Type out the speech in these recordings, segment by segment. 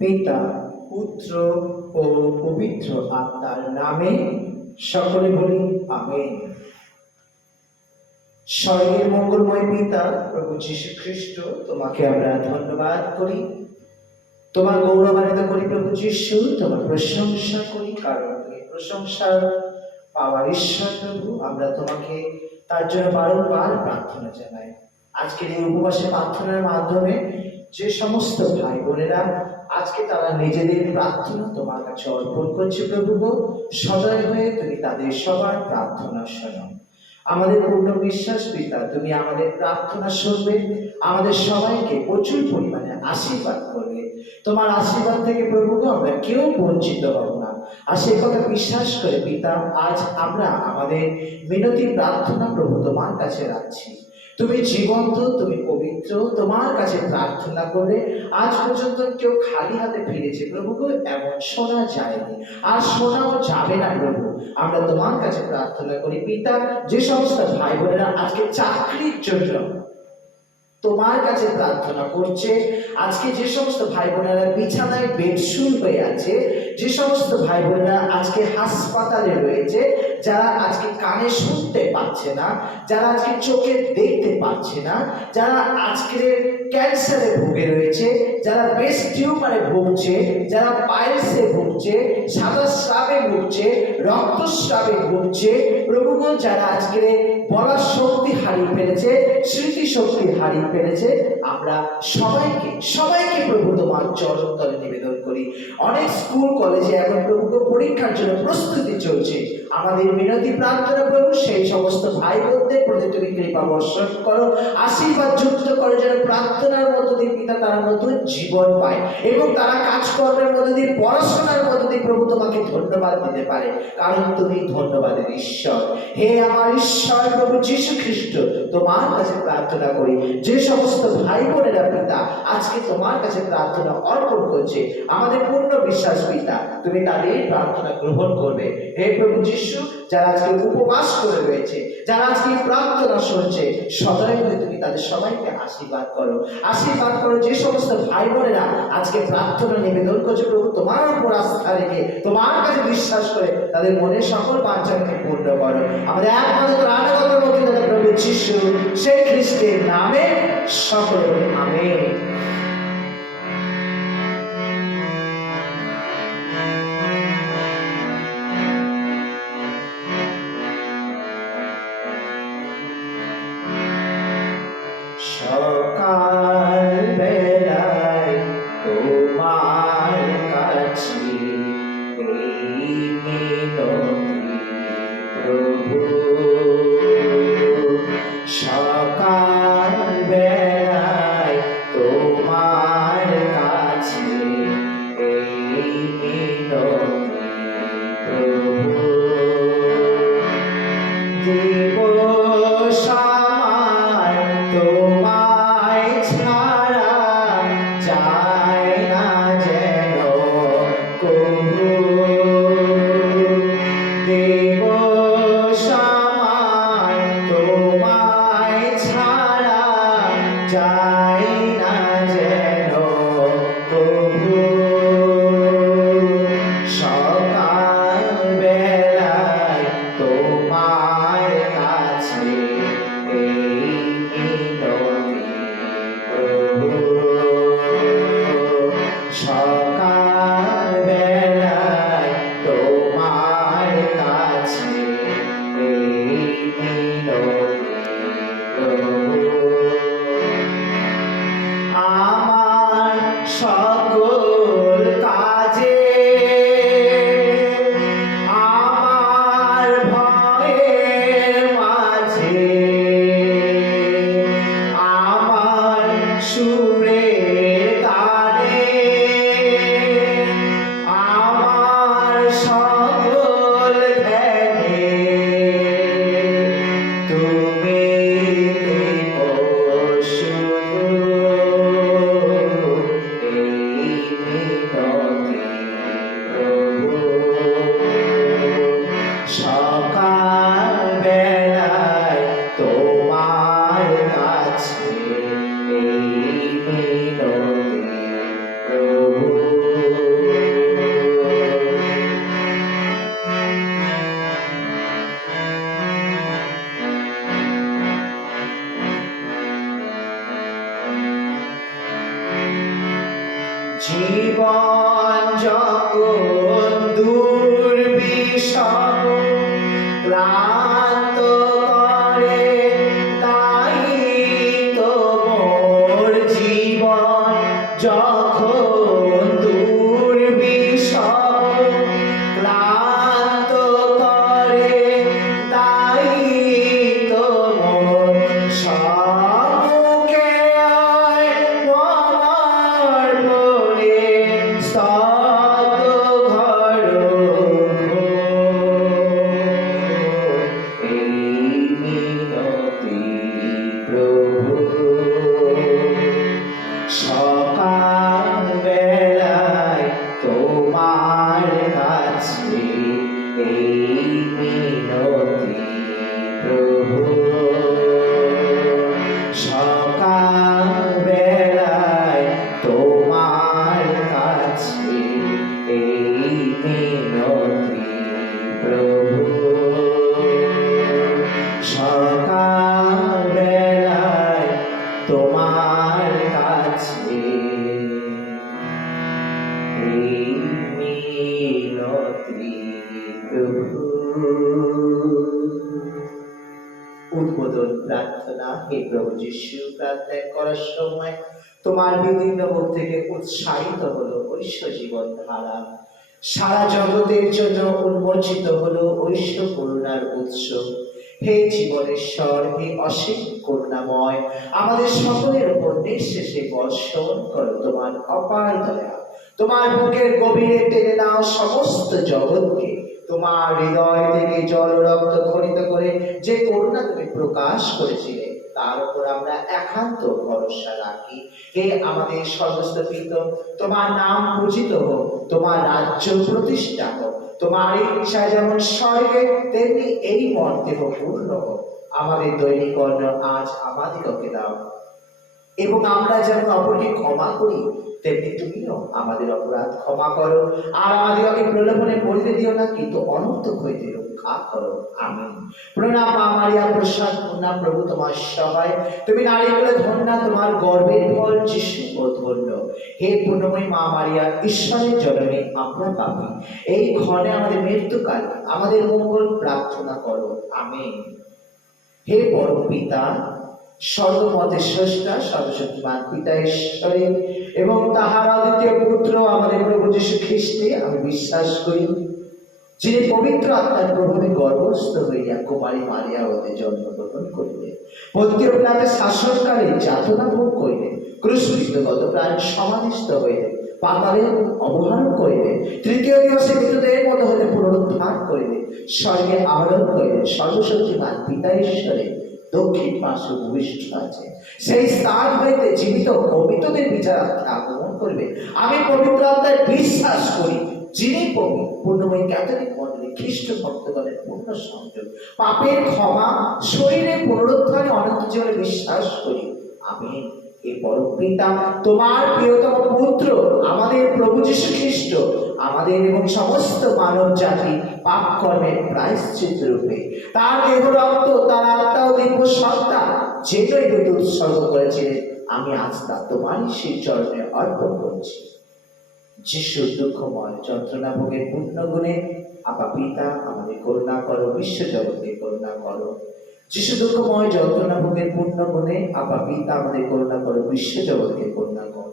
পিতা, পুত্র ও পবিত্র আত্মার নামে সকলে বলি আমেন। স্বর্গের মঙ্গলময় পিতা প্রভু যীশু খ্রিস্ট, তোমাকে আমরা ধন্যবাদ করি, তোমার গৌরবান্বিত করি প্রভু যীশু, তোমার প্রশংসা করি, কারণ তুমি প্রশংসা পাওয়ার ঈশ্বর প্রভু। আমরা তোমাকে তার জন্য বারংবার প্রার্থনা জানাই। আজকের এই উপবাসে প্রার্থনার মাধ্যমে যে সমস্ত ভাই বোনেরা আজকে তারা নিজেদের প্রার্থনা তোমার কাছে অর্পণ করছে প্রভু, সদয় হয়ে তুমি তাদের সবার প্রার্থনা শোনো। আমাদের পূর্ণ বিশ্বাস পিতা, তুমি আমাদের প্রার্থনা শুনবে, আমাদের সবাইকে প্রচুর পরিমাণে আশীর্বাদ করবে। তোমার আশীর্বাদ থেকে প্রভু আমরা কেউ বঞ্চিত হব না। আর সেই কথা বিশ্বাস করে পিতা, আজ আমরা আমাদের মিনতি প্রার্থনা প্রভু তোমার কাছে রাখছি। তুমি জীবন্ত, তুমি পবিত্র, তোমার কাছে প্রার্থনা করে আজ পর্যন্ত কেউ খালি হাতে ফিরেছে প্রভু, এমন শোনা যায়নি, আর শোনাও যাবে না প্রভু। আমরা তোমার কাছে প্রার্থনা করি পিতা, যে সমস্ত ভাই বোনেরা আজকে চাকরির জন্য তোমার কাছে প্রার্থনা করছে, আজকে যে সমস্ত ভাই বোনেরা বিছানায় বেডশুল হয়ে আছে, যে সমস্ত ভাই বোনেরা আজকে হাসপাতালে রয়েছে, যারা আজকে কানে শুনতে পাচ্ছে না, যারা আজকে চোখে দেখতে পাচ্ছে না, যারা আজকে ক্যান্সারে ভুগে রয়েছে, যারা ব্রেস্ট টিউমারে ভুগছে, যারা পাইলসে ভুগছে, সাদা স্রাবে ভুগছে, রক্তস্রাবে ভুগছে প্রভু, যারা আজকে বলার শক্তি হারিয়ে ফেলেছে, স্মৃতি শক্তি হারিয়ে ফেলেছে, আমরা সবাইকে প্রভু তোমার চরণ তলে নিবেদন করি। অনেক স্কুল কলেজে এখন প্রভু পরীক্ষার জন্য প্রস্তুতি চলছে। আমাদের মিনতি প্রার্থনা প্রভু সেই সমস্ত ভাই বোনদের প্রতি তুমি কৃপা বর্ষণ করো, আশীর্বাদ যুক্ত করো, যেন প্রার্থনার মধ্য দিয়ে পিতা তারা নতুন জীবন পায় এবং তারা কাজকর্মের মধ্য দিয়ে, পড়াশোনার মধ্য দিয়ে প্রভু তোমাকে ধন্যবাদ দিতে পারে, কারণ তুমি ধন্যবাদের ঈশ্বর। হে আমার ঈশ্বর প্রভু যীশু খ্রিস্ট, তোমার কাছে প্রার্থনা করি, যে সমস্ত ভাই বোনেরা পিতা আজকে তোমার কাছে প্রার্থনা অর্পণ করছে, আমাদের পূর্ণ বিশ্বাস পিতা তুমি তাদের প্রার্থনা গ্রহণ করবে। হে প্রভু যীশু, যারা আজকে উপবাস করে রয়েছে, যারা আজকে প্রার্থনা শুনছে, সদয় হয়ে তুমি তাদের সবাইকে আশীর্বাদ করো। যে সমস্ত ভাই বোনেরা আজকে প্রার্থনা নিবেদন করছে প্রভু, তোমার উপর আস্থা রেখে তোমার কাছে বিশ্বাস করে তাদের মনের সকল বাঞ্ছাকে পূর্ণ করো। আমাদের একমাত্র আনগত মুক্তিদাতা প্রভু যীশু সেই খ্রিস্টের নামে সকলে আমেন। সকাল বেলায় তোমার কাছে এই মিনতি প্রভু, সকাল বেলায় তোমার কাছে এই মিনতি প্রভু, দিবস আমার তোমায় ছাড়া যায় না যেন কবু, দিবস আমার তোমায় ছাড়া যায় না যেন কবু, সকাল বেলায় তোমার কাছে এই মিনতি প্রভু, সকাল বেলায় তোমার কাছে এই মিনতি প্রভু। আমার সকল কাজে, আমার ভয়ের মাঝে, আমার সুরের তানে, আমার সকল ধ্যানে তুমি থেকো শুধু, এই মিনতি প্রভু, সকাল বেলায় তোমার কাছে এই জীবন যখন দুর্বিষহ ক্লান্ত করে, তাই তো মোর জীবন যখন দুর্বিষহ ক্লান্ত করে, তাই তো মোর সম্মুখে আয় আমার মনে স্তব্ধ ঘর। এই মিনতি প্রভু, সকাল বেলায় তোমার কাছে এই মিনতি প্রভু, সকাল বেলায় তোমার কাছে এই মিনতি প্রভু, সকাল বেলায় তোমার কাছে এই মিনতি প্রভু। উদ্বোধন প্রার্থনা। হে প্রভু যিশু, প্রার্থনা করার সময় তোমার বিভিন্ন মুখ থেকে উৎসাহিত হলো ঐশ্ব জীবন ধারা, সারা জগতের জন্য উন্মোচিত হলো ঐশ্ব করুণার উৎস। হে জীবনেশ্বর, হে অসীম করুণাময়, আমাদের সকলের উপর নিঃশেষে বর্ষণ করো তোমার অপার দয়া। তোমার বুকের গভীরে টেনে নাও সমস্ত জগৎকে। তোমার হৃদয় থেকে জল রক্ত খনিত করে যে করুণা তুমি প্রকাশ করেছিলে, তার উপর আমরা একান্ত ভরসা রাখি। হে আমাদের সর্বস্ব পিত, তোমার নাম পূজিত হোক, তোমার রাজ্য প্রতিষ্ঠা হোক, তোমার ইচ্ছা যেমন স্বর্গে তেমনি এই মর্তে পূর্ণ হোক। আমাদের দৈনিক অন্ন আজ আমাদিগকে দাও, এবং আমরা যেমন অপরকে ক্ষমা করি তেমনি তুমিও আমাদের অপরাধ ক্ষমা করো। আর আমাদিগকে প্রলোভনে পড়িতে দিও না, কিন্তু অনর্থক হইতে রক্ষা করো। আমিন। প্রণাম মা মারিয়া, প্রসাদ পূর্ণা, প্রভু তোমার সহায়। তুমি নারী বলে ধন্যা, তোমার গর্ভের ফল যিশু ও ধন্য। হে পূর্ণময়ী মা মারিয়া, ঈশ্বরের জননী, আমরা পাপী, এই ক্ষণে আমাদের মৃত্যুকাল আমাদের মঙ্গল প্রার্থনা করো। আমিন। হে পরম পিতা, সর্বমতের স্রষ্টা, সর্বশক্তিমান পিতা ঈশ্বরের এবং তাহার অদ্বিতীয় পুত্র আমাদের প্রভু যীশু খ্রিস্টে আমি বিশ্বাস করি, যিনি পবিত্র আত্মার প্রভাবে গর্ভস্থ হইয়া কুমারী মারিয়া হতে জন্মগ্রহণ করিলেন, পন্তীয় পিলাতের শাসনকালে যাতনা ভোগ করিলেন, ক্রুশবিদ্ধ গতপ্রাণ সমাধিস্থ হইলেন, পাতালে অবহারণ করিলেন, তৃতীয় দিবসে মৃতদের মতো হতে পুনরুদ্ধার করিলেন, স্বর্গে আরোহণ করিলেন, সর্বশক্তিমান পিতা ঈশ্বরের দক্ষিণ পার্শ্বে ভূমিষ্ঠ আছে, সেই স্থান হইতে জীবিত ও মৃতদের বিচারার্থে আগমন করবে। আমি পবিত্র আত্মায় বিশ্বাস করি, যিনি পূর্ণময়ী ক্যাথলিক মণ্ডলী, খ্রিস্ট ভক্তগণের পূর্ণ সংযোগ, পাপের ক্ষমা, শরীরের পুনরুত্থানে অনন্ত জীবনে বিশ্বাস করি। আমিন। এই পরম পিতা, তোমার প্রিয়তম পুত্র আমাদের প্রভু যীশু খ্রিস্ট আমাদের এবং সমস্ত মানব জাতি পাপ কর্মের প্রায়শ্চিত্ত রূপে তার দেহ রক্ত, তার আত্মা ও দিব্য সত্তা যেটাই হইতে উৎসর্গ করেছিলেন, আমি আজ তা তোমারই সেই চরণে অর্পণ করছি। যিশুর দুঃখময় যন্ত্রণা ভোগের পূর্ণ গুণে আপা পিতা আমাদের করুণা করো, বিশ্ব জগৎকে করুণা করো। যিশু দুঃখময় যন্ত্রণা ভোগের পূর্ণ গুণে আপা পিতা আমাদের করুণা করো, বিশ্ব জগৎকে করুণা করো।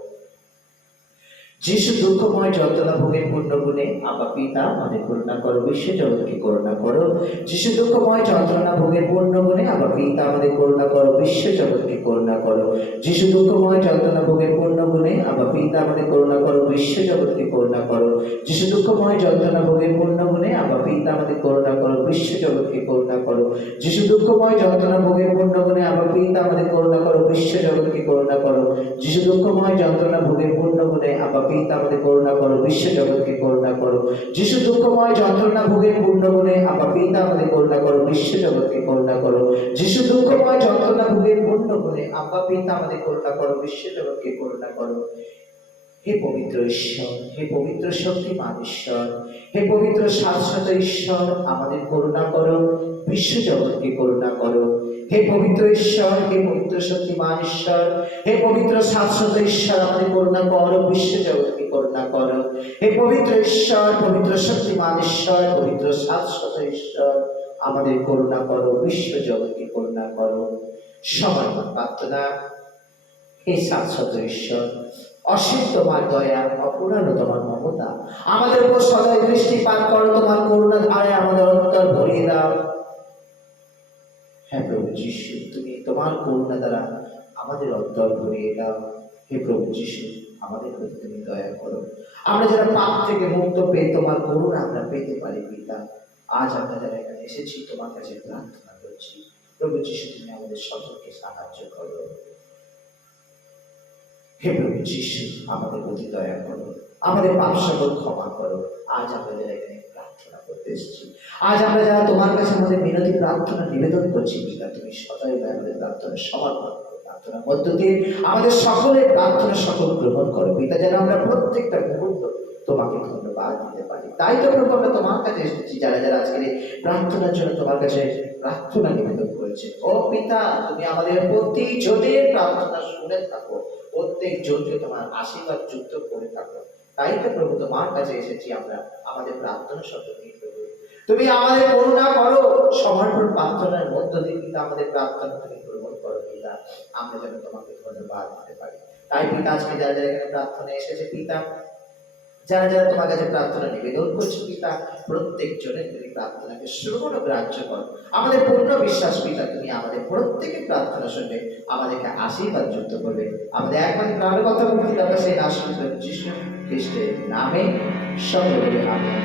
যিশু দুঃখময় যন্ত্রণা ভোগের পূর্ণ গুণে আপা পিতা আমাদের করুণা করো, বিশ্ব জগৎকে করুণা করো। যিশু দুঃখময় যন্ত্রণা ভোগের পূর্ণ গুণে আপা পিতা আমাদের করুণা করো, বিশ্ব জগৎকে করুণা করো। যিশু দুঃখময় যন্ত্রণা ভোগের পূর্ণ গুণে আপা পিতা আমাদের করুণা করো, বিশ্ব জগৎকে করুণা করো। যিশু দুঃখময় যন্ত্রণা ভোগের পূর্ণ গুণে আপা পিতা আমাদের করুণা করো, বিশ্ব জগৎকে করুণা করো। যিশু দুঃখময় যন্ত্রণা ভোগের পূর্ণ গুণে আপা পিতা আমাদের করুণা করো, বিশ্ব জগৎকে করুণা করো। যিশু দুঃখময় যন্ত্রণা ভোগের পূর্ণ গুণে আপা পিতা আমাদের করুণা করো, বিশ্ব জগৎকে করুণা করো। যিশু দুঃখময় যন্ত্রণা ভোগের পূর্ণ গুণে আপা পিতা আমাদের করুণা করো, বিশ্ব জগৎকে করুণা করো। যিশু দুঃখময় যন্ত্রণা ভোগের পূর্ণ গুণে আপা পিতা আমাদের করুণা করো, বিশ্ব জগৎকে করুণা করো। হে পবিত্র ঈশ্বর, হে পবিত্র শক্তিমান ঈশ্বর, হে পবিত্র শাশ্বত ঈশ্বর, আমাদের করুণা করো, বিশ্ব জগৎকে করুণা করো। হে পবিত্র ঈশ্বর, হে পবিত্র শক্তিমান ঈশ্বর, হে পবিত্র শাশ্বত ঈশ্বর, আমাদের করুণা করো, বিশ্ব জগৎকে করুণা করো। হে পবিত্র ঈশ্বর, পবিত্র শক্তিমান ঈশ্বর, পবিত্র শাশ্বত ঈশ্বর, আমাদের করুণা করো, বিশ্ব জগৎকে করুণা করো। সবার প্রার্থনা। হে শাশ্বত ঈশ্বর, অসীম তোমার দয়া, অপুরানো তোমার মমতা, আমাদের উপর সদয় দৃষ্টিপাত করো, তোমার করুণা ধারে আমাদের অন্তর ভরিয়ে দাও। হ্যাঁ প্রভু যিশু, তুমি তোমার করুণা দ্বারা আমাদের অন্তর ভরিয়ে দাও। হে প্রভু যিশু, আমাদের প্রতি তুমি দয়া করো, আমরা যারা পাপ থেকে মুক্ত পেয়ে তোমার করুণা আমরা পেতে পারি পিতা। আজ আমরা যারা এখানে এসেছি তোমার কাছে প্রার্থনা করছি, প্রভু যিশু তুমি আমাদের সকলকে সাহায্য করো। হে প্রভু যিশু, আমাদের প্রতি দয়া করো, আমাদের পাপ সকল ক্ষমা করো। আজ আমরা যারা এখানে প্রার্থনা করতে এসেছি, আজ আমরা যারা তোমার কাছে আমাদের মিনতি প্রার্থনা নিবেদন করছি পিতা, তুমি সদয় আমাদের প্রার্থনা সমর্পণ করো। প্রার্থনার মধ্য দিয়ে আমাদের সকলের প্রার্থনা সকল গ্রহণ করো পিতা, যেন আমরা প্রত্যেকটা মুহূর্ত তোমাকে ধন্যবাদ দিতে পারি। তাই তো প্রভু আমরা তোমার কাছে এসেছি, যারা যারা আজকের এই প্রার্থনার জন্য তোমার কাছে প্রার্থনা নিবেদন করেছে। ও পিতা, তুমি আমাদের প্রতি জনের প্রার্থনা শুনে থাকো, প্রত্যেক জনকে তোমার আশীর্বাদ যুক্ত করে থাকো। তাই তো প্রভু তোমার কাছে এসেছি আমরা আমাদের প্রার্থনা শব্দ নিয়ে। প্রভু তুমি আমাদের করুণা করো, সমর্পণ প্রার্থনার মধ্য দিয়ে পিতা আমাদের প্রার্থনা তুমি গ্রহণ করো পিতা, আমরা যেন তোমাকে ধন্যবাদ দিতে পারি। তাই পিতা আজকে যারা যারা এখানে প্রার্থনা এসেছে পিতা, যারা যারা তোমার কাছে প্রার্থনা নিবেদন করছে পিতা, প্রত্যেক জনের তুমি প্রার্থনাকে শ্রবণ ও গ্রাহ্য করো। আমাদের পূর্ণ বিশ্বাস পিতা, তুমি আমাদের প্রত্যেকের প্রার্থনা শুনবে, আমাদেরকে আশীর্বাদ যুক্ত করবে। আমাদের একমাত্র প্রাণকর্তা মুক্তিদাতা সেই নাসরত যিশু খ্রিস্টের নামে সকলে আমেন।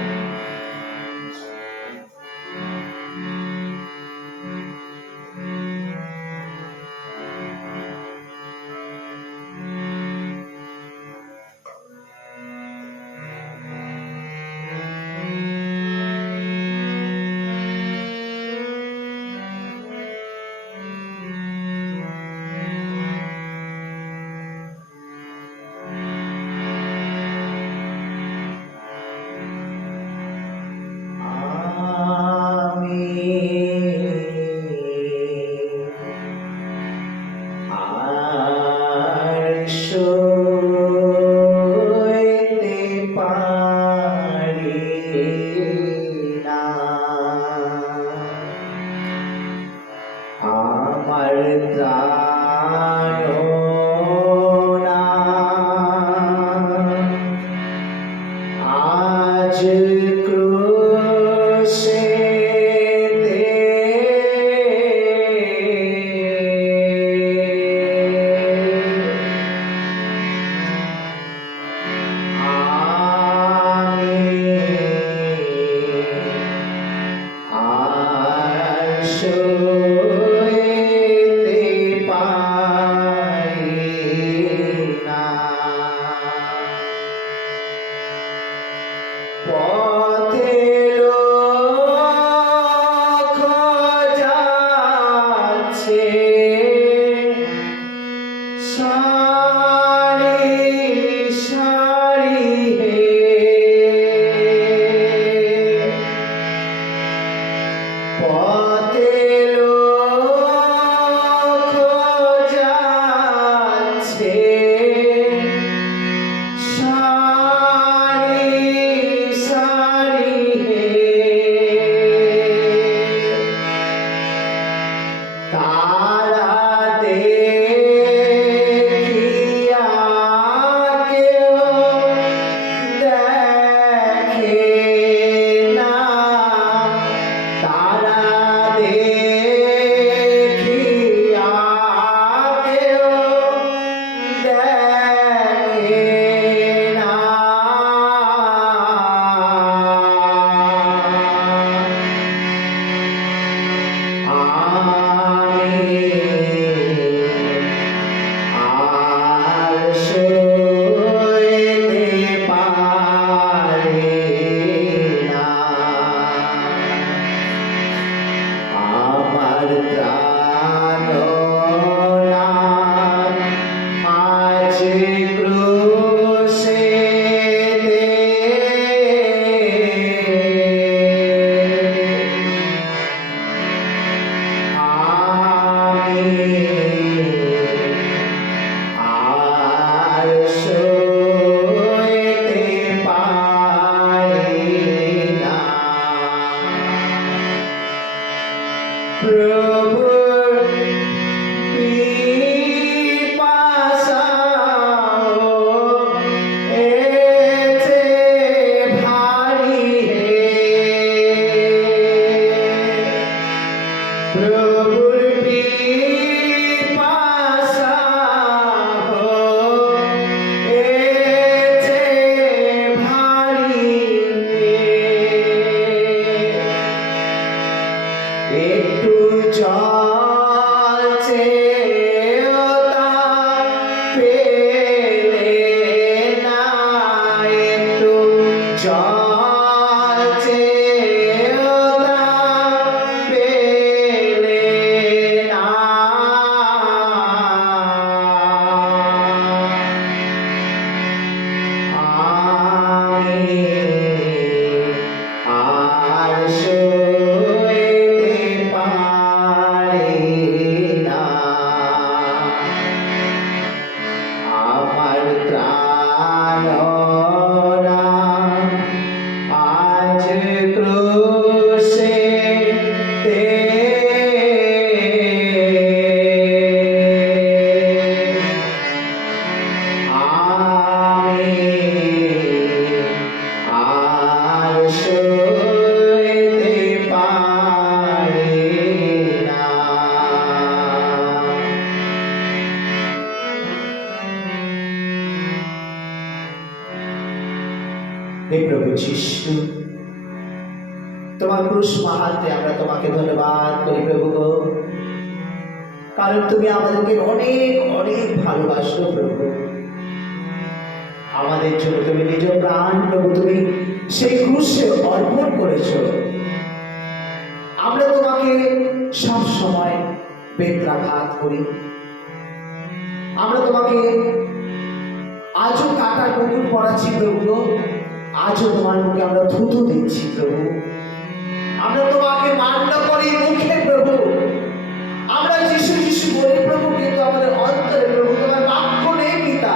হে প্রভু যিশু, তোমার ক্রুশ মাহাত্মে আমরা তোমাকে ধন্যবাদ করি প্রভু গো, কারণ তুমি আমাদেরকে অনেক অনেক ভালোবাসো প্রভু। আমাদের জন্য তুমি নিজ প্রাণ প্রভু তুমি সেই ক্রুশে অর্পণ করেছো। আমরা তোমাকে সব সময় বেত্রাঘাত করি, আমরা তোমাকে আজও কাটার মুকুট পরাচ্ছি প্রভু, আজও তোমার মুখে আমরা থুতু দিচ্ছি প্রভু। আমরা তোমাকে মান্য করি মুখে প্রভু, আমরা যিশু যিশু বলি প্রভু, কিন্তু আমাদের অন্তরে প্রভু তোমার বাক্য নেই পিতা।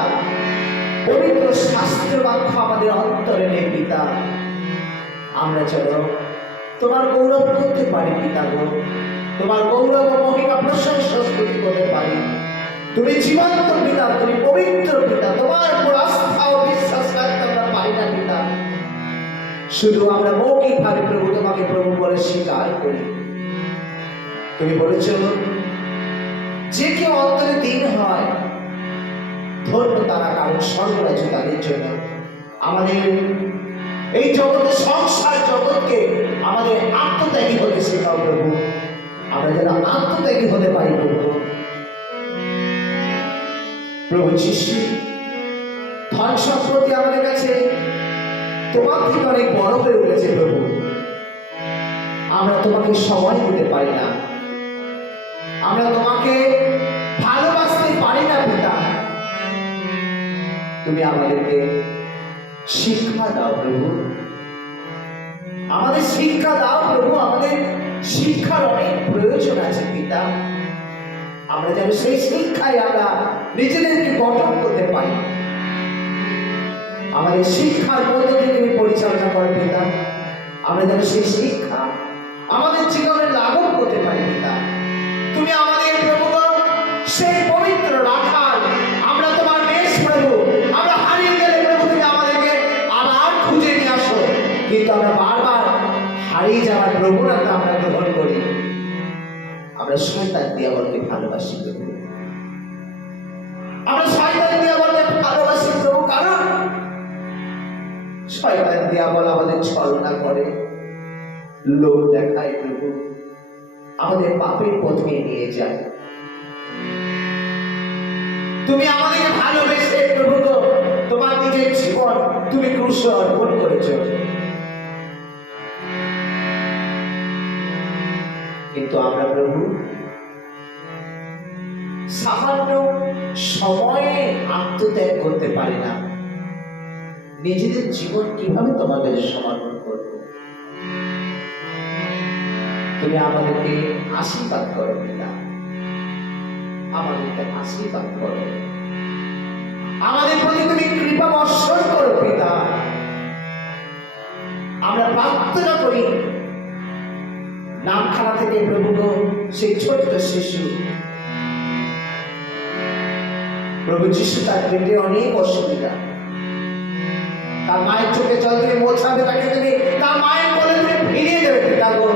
পবিত্র শাস্ত্র বাক্য আমাদের অন্তরে নেই পিতা। আমরা যেন তোমার গৌরব করতে পারি পিতা গো, তোমার গৌরব ও মহিমা প্রশংসা স্তুতি করতে পারি। তুমি জীবন্ত পিতা, তুমি পবিত্র পিতা, তোমার উপর আস্থা ও বিশ্বাস রাখতে আমরা পারি না পিতা। শুধু আমরা মৌখিক ভাবে প্রভু তোমাকে প্রভু বলে স্বীকার করি। তুমি বলেছ যে কেউ অন্তরে দিন হয় ধন্য তারা, কারণ স্বর্গরাজ্য তাদের জন্য। আমাদের এই জগতের সংসার জগৎকে আমাদের আত্মত্যাগী হতে শেখাও প্রভু, আমরা যেন আত্মত্যাগী হতে পারি প্রভু। প্রভু যিশু, ধন সম্পত্তি আমাদের কাছে তোমার থেকে অনেক বড় হয়ে উঠেছে প্রভু, আমরা তোমাকে সময় দিতে পারি না, আমরা তোমাকে ভালোবাসতে পারি না পিতা। তুমি আমাদেরকে শিক্ষা দাও প্রভু, আমাদের শিক্ষা দাও প্রভু। আমাদের শিক্ষার অনেক প্রয়োজন আছে পিতা, আমরা যেন সেই শিক্ষায় আমরা নিজেদেরকে গঠন করতে পারি। আমাদের শিক্ষার পদ্ধতি তুমি পরিচালনা করো পিতা, আমরা যেন সেই শিক্ষা আমাদের জীবনে লাগু করতে পারি পিতা। তুমি আমাদের প্রভু সেই পবিত্র রাখাল, আমরা তোমার বেশ প্রভু, আমরা হারিয়ে গেলে প্রভু তুমি আমাদেরকে আবার খুঁজে নিয়ে আসো, কিন্তু আমরা বারবার হারিয়ে যাওয়ার প্রবণতা আমরা গ্রহণ করি। আমরা শয়তান দিয়াবলকে ভালোবাসি প্রভু, আমরা শয়তান দিয়াবলকে ভালোবাসি প্রভু, কারণ শয়তান দিয়াবল আমাদের ছলনা করে, লোভ দেখায় প্রভু, আমাদের পাপের পথে নিয়ে যায়। তুমি আমাদেরকে ভালোবেসে প্রভু তোমার নিজের জীবন তুমি ক্রুশে অর্পণ করেছ, কিন্তু আমরা প্রভু সামান্য সময়ে আত্মত্যাগ করতে পারি না। নিজেদের জীবন কিভাবে তোমাদের সমর্পণ করব? তুমি আমাদেরকে আশীর্বাদ করো পিতা, আমাদেরকে আশীর্বাদ করো, আমাদের প্রতি তুমি কৃপা বর্ষণ করো পিতা। আমরা প্রার্থনা করি নামখানা থেকে প্রভু সেই ছোট্ট শিশু প্রভু যিশু, তার পেটে অনেক অসুবিধা, তার মায়ের চোখে জল তুমি মোছাবে, তাকে তুমি তার মায়ের বলে তুমি ফিরিয়ে দেবে পিতা গো।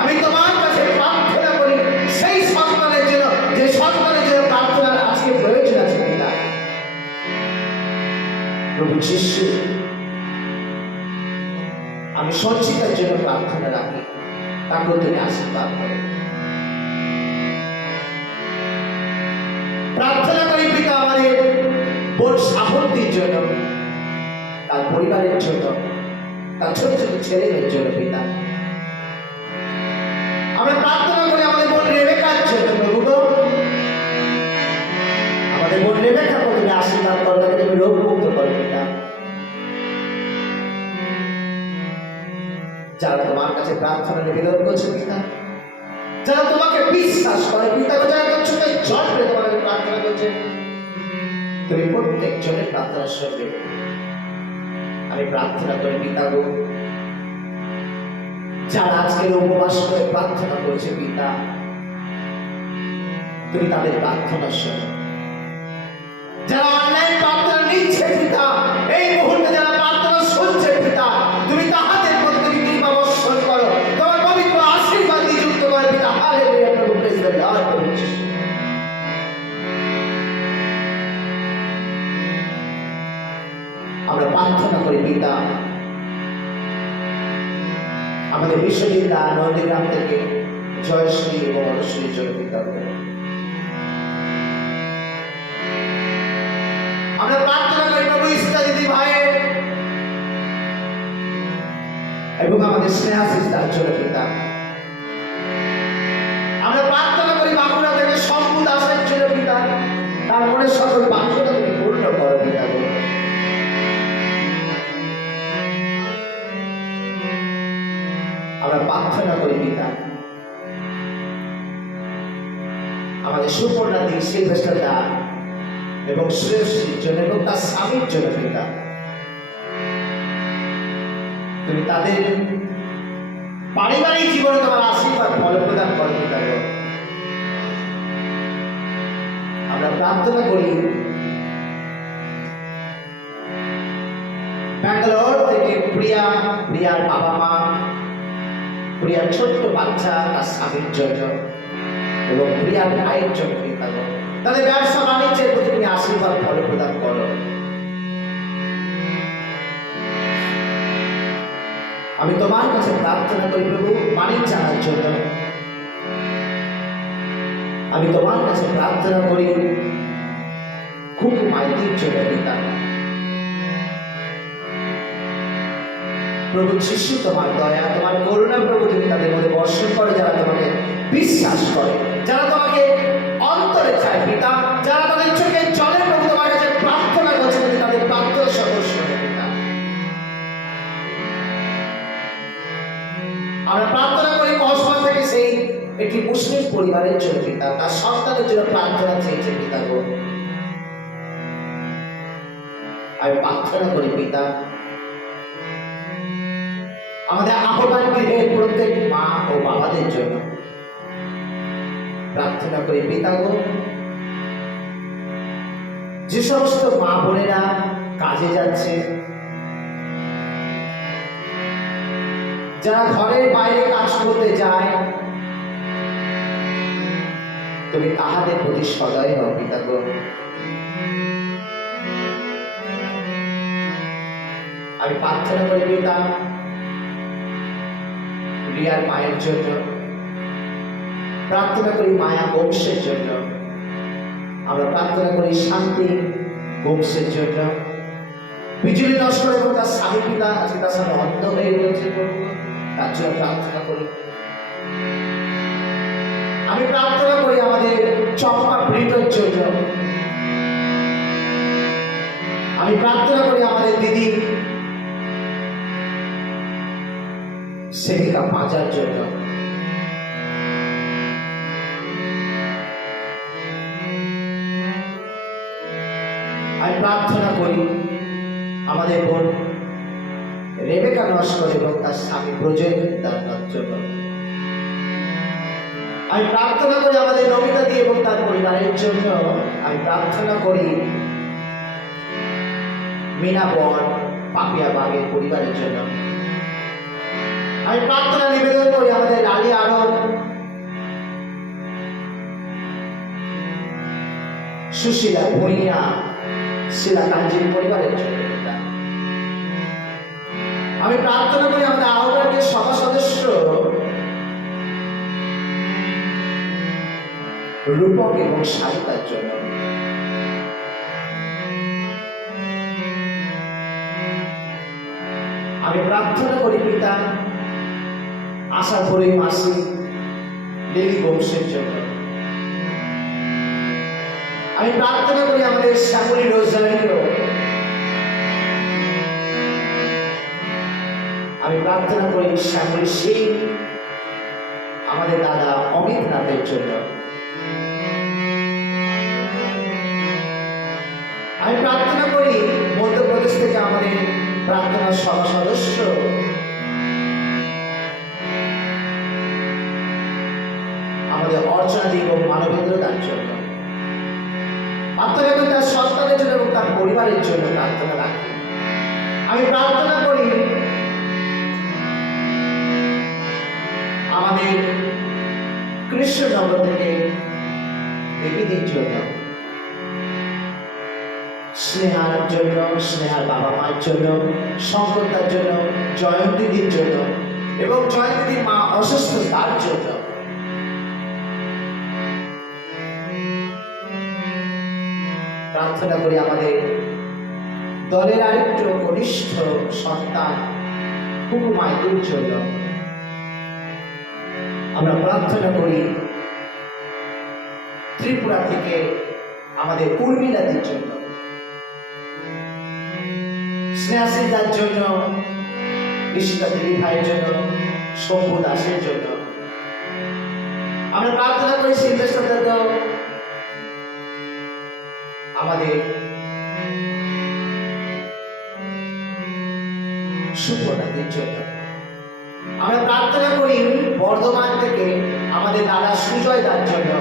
আমি তোমার কাছে প্রার্থনা করি সেই সন্তানের জন্য, যে সন্তানের জন্য প্রার্থনার আজকে প্রয়োজন আছে পিতা। প্রভু যিশু, আমি সঞ্চিতার জন্য প্রার্থনা রাখি, তাকেও তুমি আশীর্বাদ করো। প্রার্থনা করি পিতা আমাদের বোন সাবন্তীর জন্য, তার পরিবারের জন্য, তার ছোট ছোট ছেলেমেয়ের জন্য পিতা। আমরা প্রার্থনা করি আমাদের বোন রেবেকার জন্য প্রভু, আমাদের বোন রেবেকাকে তুমি আশীর্বাদ করো, তাকে তুমি রোগ মুক্ত করো পিতা। যারা তোমার কাছে প্রার্থনা নিবেদন করছে পিতা, যারা তোমাকে বিশ্বাস করে পিতা, যারা তোর চোখে জল পেয়ে তোমার কাছে প্রার্থনা করছে, তুমি প্রত্যেক জনের প্রার্থনা শুনবে। আমি প্রার্থনা করি পিতা গো, যারা আজকে উপবাস করে প্রার্থনা করছে পিতা, তুমি তাদের প্রার্থনা শোনো। যারা অনলাইন প্রার্থনা নিচ্ছে পিতা, এই মুহূর্তে যারা প্রার্থনা শুনছে পিতা, তুমি তাহাদের প্রতি তুমি কৃপা বর্ষণ করো, তোমার পবিত্র আশীর্বাদ নিযুক্ত করে পিতা। হালেলুয়া প্রভু, প্রেজ দ্য লর্ড। আমরা প্রার্থনা করি পিতা, আমাদের বিশ্বজিৎ নন্দীগ্রাম থেকে জয়শ্রী এবং অনুশ্রীর জন্য পিতা, আমরা প্রার্থনা করি প্রভু ইস্তা দিদি ভাইয়ের এবং আমাদের স্নেহাশিস তার জন্য পিতা, আমরা প্রার্থনা করি বাঁকুড়া থেকে শম্ভু দাসের জন্য পিতা, তার মনের সকল বাক্যটা তুমি পূর্ণ করো পিতা। আমরা প্রার্থনা করি পিতা আমাদের সুপর্ণা দিক সিলভেস্টার দা এবং শ্রেয়সীর জন্য এবং তার স্বামীর জন্য পিতা, তুমি তাদের পারিবারিক জীবনে তোমার আশীর্বাদ ফল প্রদান করো পিতা। আমরা প্রার্থনা করি ব্যাঙ্গালোর থেকে প্রিয়ার বাবা মা, প্রিয়ার ছোট্ট বাচ্চা তার স্বামীর জন্য এবং প্রিয়ার ভাইয়ের জন্য পিতা, তাদের ব্যবসা বাণিজ্যের প্রতি তুমি আশীর্বাদ ফল প্রদান করো। আমি তোমার কাছে প্রার্থনা করি প্রভু মানিক জানার জন্য, আমি তোমার কাছে প্রার্থনা করি খুব মাইতির জন্য পিতা। প্রভু যিশু তোমার দয়া তোমার করুণা প্রভু তুমি তাদের মধ্যে বর্ষণ করে, যারা তোমাকে বিশ্বাস করে, যারা তোমাকে অন্তরে চায় পিতা, যারা তাদের চোখে জলে প্রভু তোমার কাছে প্রার্থনা করছে, তুমি তাদের প্রার্থনা সকল শোনো পিতা। আমরা প্রার্থনা করি কসবা থেকে সেই একটি মুসলিম পরিবারের জন্য পিতা, তার সন্তানের জন্য প্রার্থনা চেয়েছে পিতা গো। আমি প্রার্থনা করি পিতা আমাদের আহ্বান গৃহের প্রত্যেক মা ও বাবাদের জন্য প্রার্থনা করি পিতা গো। যে সমস্ত মা বোনেরা কাজে যাচ্ছে, যারা ঘরের বাইরে কাজ করতে যায়, তুমি তাহাদের প্রতি সদয় হও পিতা গো। আমি প্রার্থনা করি পিতা রিয়ার মায়ের জন্য, প্রার্থনা করি মায়া বংশের জন্য, আমরা প্রার্থনা করি শান্তি বংশের জন্য, বিজুলি নস্কর এবং তার স্বামী পিতা আজকে তার সাথে অন্ধ হয়ে রয়েছে তার জন্য প্রার্থনা করি। আমি প্রার্থনা করি আমাদের চম্পা ব্রিটোর জন্য, আমি প্রার্থনা করি আমাদের দিদি সেবিকা পাঁচার জন্য, আমি প্রার্থনা করি আমাদের বোন রেবেকা নস্কর এবং তার স্বামী ব্রজেন্দ্রনাথ জন্য, আমি প্রার্থনা করি আমাদের নমিতা দি এবং তার পরিবারের জন্য, আমি প্রার্থনা করি মিনা বর পাপিয়া বাগের পরিবারের জন্য, আমি প্রার্থনা নিবেদন করি আমাদের লালি আরব সুশীলা ভূঁইয়া শিলা কাঞ্জির পরিবারের জন্য, আমি প্রার্থনা করি আমাদের আহ্বানের সভা সদস্য রূপক এবং সাহিতার জন্য, আমি প্রার্থনা করি পিতা আশা ভরি মাসি লিলি বংশের জন্য, আমি প্রার্থনা করি আমাদের শ্যামলী রোজারিও, আমি প্রার্থনা করি শ্যামলী সিং আমাদের দাদা অমিত নাথের জন্য, আমি প্রার্থনা করি মধ্যপ্রদেশ থেকে আমাদের প্রার্থনা সভা সদস্য আমাদের অর্চনা এবং মানবেন্দ্র তার জন্য, প্রার্থনা করি তার সন্তানের জন্য এবং তার পরিবারের জন্য প্রার্থনা রাখি। আমি প্রার্থনা করি আমাদের কৃষ্ণনগর থেকে দেবীদের জন্য, স্নেহার জন্য, স্নেহার বাবা মার জন্য, শঙ্করদার জন্য, জয়ন্তীদির জন্য এবং জয়ন্তীদির মা অসুস্থ তার জন্য। প্রার্থনা করি আমাদের দলের আরেকটু কনিষ্ঠ সন্তান হুকুমায়ুর জন্য। আমরা প্রার্থনা করি ত্রিপুরা থেকে আমাদের উর্মিলাদের জন্য, স্নেহাসিদার জন্য, ঋষিকা দেবী ভাইয়ের জন্য, শম্ভু দাসের জন্য। আমরা প্রার্থনা করি সিলভেস্টার আমাদের সুপ্রদাদের জন্য। আমরা প্রার্থনা করি বর্ধমান থেকে আমাদের দাদা সুজয় দার জন্য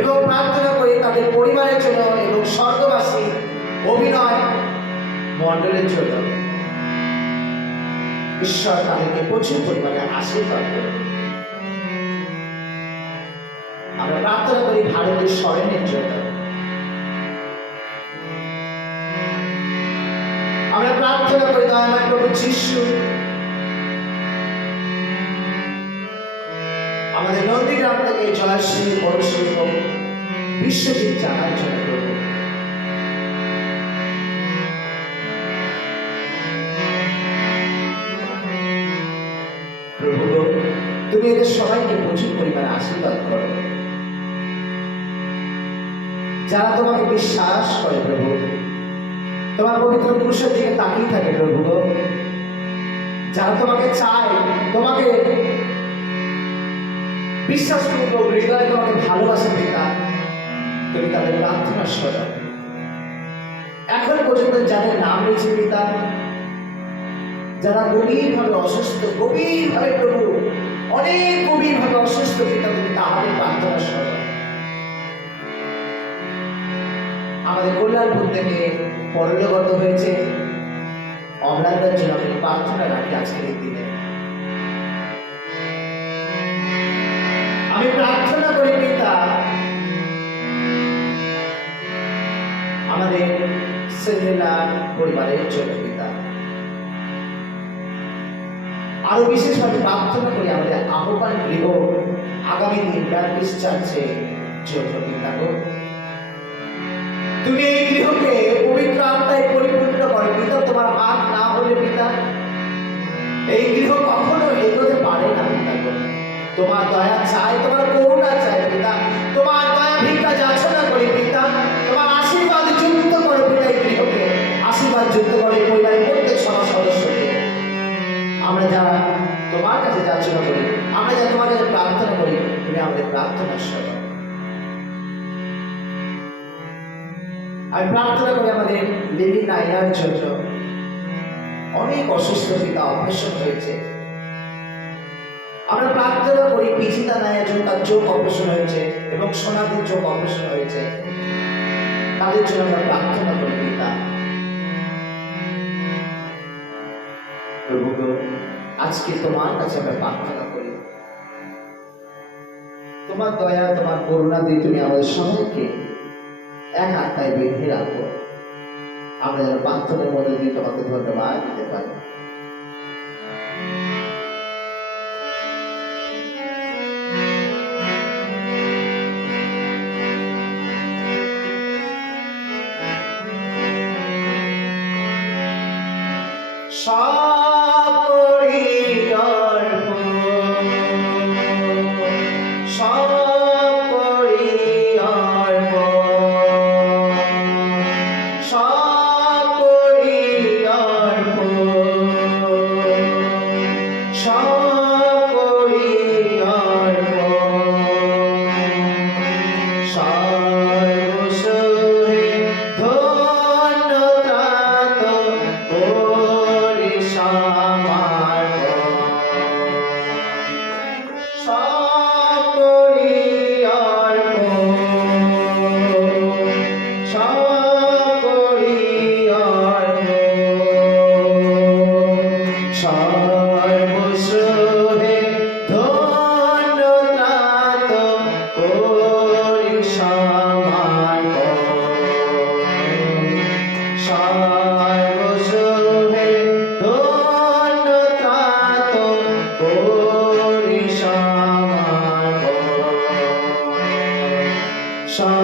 এবং প্রার্থনা করি তাদের পরিবারের জন্য এবং স্বর্গবাসী অভিনয় মণ্ডলের জন্য। ঈশ্বর তাদেরকে প্রচুর পরিমাণে আশীর্বাদ করে। আমরা প্রার্থনা করি ভারতের স্মরণের জন্য। আমরা প্রার্থনা করি দয়াময় প্রভু যিশু আমাদের নন্দীগ্রাম থেকে জয়শ্রী বড়শ্রী বিশ্বজিৎ জানার জন্য। প্রভু তুমি এদের সবাইকে প্রচুর পরিমাণে আশীর্বাদ করো, যারা তোমাকে বিশ্বাস করে প্রভু, তোমার পবিত্র পুরুষের দিকে তাকিয়ে থাকে প্রভু, যারা তোমাকে চায়, তোমাকে বিশ্বাস করবো, হৃদয়ে তোমাকে ভালোবাসে পিতা, তুমি তাদের প্রার্থনা শোনো। এখন পর্যন্ত যাদের নাম রয়েছে পিতা, যারা গভীরভাবে অসুস্থ, গভীরভাবে প্রভু অনেক গভীরভাবে অসুস্থ পিতা, তুমি তাহাদের প্রার্থনা শোনো। আমাদের কল্যাণপুর থেকে পরলোকগত হয়েছে অমলানদার জন্য আমি প্রার্থনা রাখি আজকের এই দিনে। আমি প্রার্থনা করি পিতা আমাদের সেলেনা পরিবারের জন্য পিতা। আরো বিশেষভাবে প্রার্থনা করি আমাদের আহ্বান গৃহ আগামী দিন ব্যাপটিস্ট চার্চের জন্য পিতা গো, তুমি এই গৃহকে পবিত্র আত্মায় পরিপূর্ণ করো পিতা। তোমার হাত না হলে পিতা এই গৃহ কখনো এগোতে পারে না পিতা গো। তোমার দয়া চাই, তোমার করুণা চাই পিতা, তোমার দয়া ভিক্ষা যাচনা করি পিতা। তোমার আশীর্বাদ যুক্ত করো পিতা, এই গৃহকে আশীর্বাদ যুক্ত করে পরিবারের প্রত্যেক সদস্যকে। আমরা যারা তোমার কাছে যাচনা করি, আমরা যারা তোমার কাছে প্রার্থনা করি, তুমি আমাদের প্রার্থনা শোনো। আমি প্রার্থনা করি আমাদের লিলি নাইনার জন্য, অনেক অসুস্থ পিতা, অপারেশন হয়েছে। আমরা প্রার্থনা করি বিজিতা নাইয়ের জন্য, তার চোখ অপারেশন হয়েছে এবং সোনাদির চোখ অপারেশন হয়েছে, তাদের জন্য আমরা প্রার্থনা করি পিতা। প্রভু আজকে তোমার কাছে আমরা প্রার্থনা করি, তোমার দয়া, তোমার করুণা দিয়ে তুমি আমাদের সবাইকে এক আত্মায় বেঁধে রাখো। আমরা যেন প্রার্থনার মধ্যে দিয়ে তোমাকে ধন্যবাদ দিতে পারি। Shine.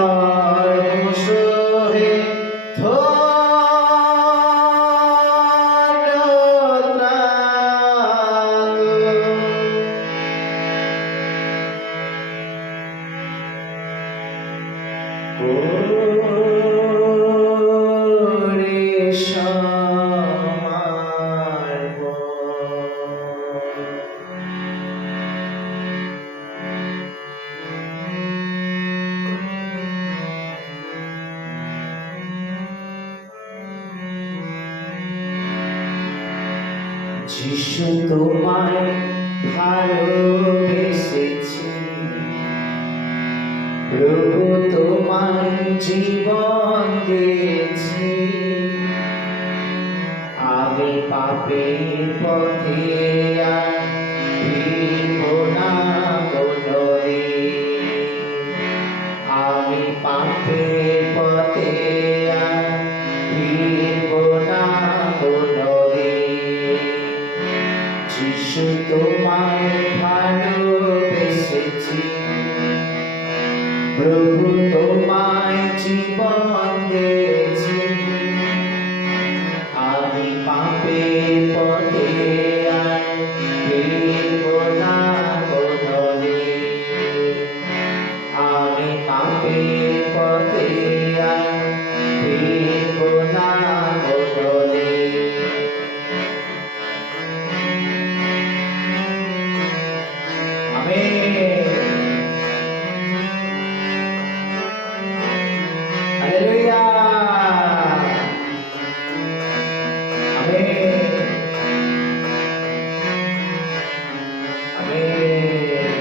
সর্বসহে যিশু তোমায় ভালোবেসেছি, প্রভু তোমায় জীবন দিয়েছি। আমি পাপের পথে আর ফিরব না কোনদিন। আমি পাপের পথে আর ফিরব না কোনদিন। যিশু তোমায় ভালোবেসেছি, প্রভু তোমায় জীবন দিয়েছি। আমি পাপের পথে আর ফিরব না কোনদিন। আমি পাপের পথে আর ফিরব না কোনদিন। আমেন। হালেলুয়া। আমেন। আমেন।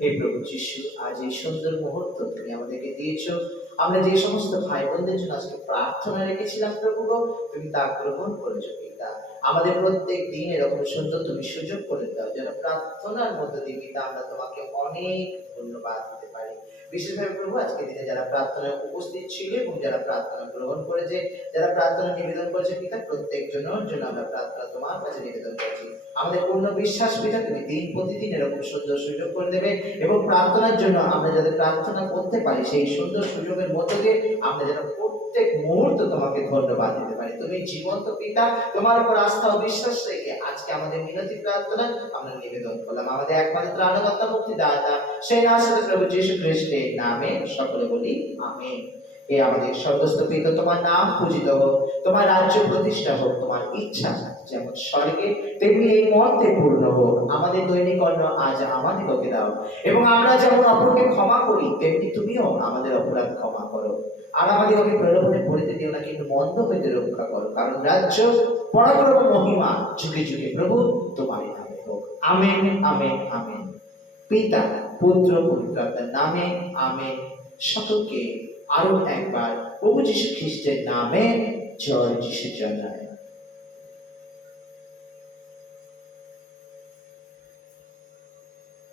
হে প্রভু যিশু, আজ এই সুন্দর মুহূর্ত তুমি আমাদেরকে দিয়েছো। আমরা যে সমস্ত ভাই বোনদের জন্য আজকে প্রার্থনা রেখেছিলাম প্রভু গো, তুমি তা গ্রহণ করেছো পিতা। আমাদের প্রত্যেক দিন এরকম সুন্দর তুমি সুযোগ করে দাও যেন প্রার্থনার মধ্যে দিয়ে পিতা আমরা তোমাকে অনেক ধন্যবাদ দিতে পারি। বিশেষভাবে প্রভু আজকে দিনে যারা প্রার্থনায় উপস্থিত ছিল এবং যারা প্রার্থনা গ্রহণ করেছে, যারা প্রার্থনা নিবেদন করেছে পিতা, প্রত্যেক জনের জন্য আমরা প্রার্থনা তোমার কাছে নিবেদন করছি। আমাদের পূর্ণ বিশ্বাস পিতা তুমি দিন প্রতিদিন এরকম সুন্দর সুযোগ করে দেবে এবং প্রার্থনার জন্য আমরা যাতে প্রার্থনা করতে পারি সেই সুন্দর সুযোগের মধ্য দিয়ে আমরা যেন প্রত্যেক মুহূর্ত তোমাকে ধন্যবাদ দিতে পারি। তুমি জীবন্ত পিতা, তোমার উপর আস্থা ও বিশ্বাস রেখে আজকে আমাদের মিনতি প্রার্থনা আমরা নিবেদন করলাম আমাদের একমাত্র ত্রাণকর্তা মুক্তিদাতা সেই নাসরত প্রভু যীশু খ্রিস্টের নামে সকলে বলি আমেন। এ আমাদের স্বর্গস্থ পিতা, তোমার নাম পূজিত হোক, তোমার রাজ্য প্রতিষ্ঠা হোক, তোমার ইচ্ছা যেমন স্বর্গে তেমনি এই মর্তে পূর্ণ হোক। আমাদের দৈনিক অন্ন আজ আমাদিগকে দাও, এবং আমরা যেমন অপরকে ক্ষমা করি তেমনি তুমিও আমাদের অপরাধ ক্ষমা করো। আর আমাদিগকে প্রলোভনে পড়িতে দিও না, কিন্তু মন্দ হইতে রক্ষা করো, কারণ রাজ্য, পরাক্রম, মহিমা যুগে যুগে প্রভু তোমারই নামে হোক। Amen, amen, amen. পিতা, পুত্র, পবিত্র আত্মার নামে আমেন। সকলকে আরো একবার প্রভু যীশু খ্রিস্টের নামে জয় যিশু জয়।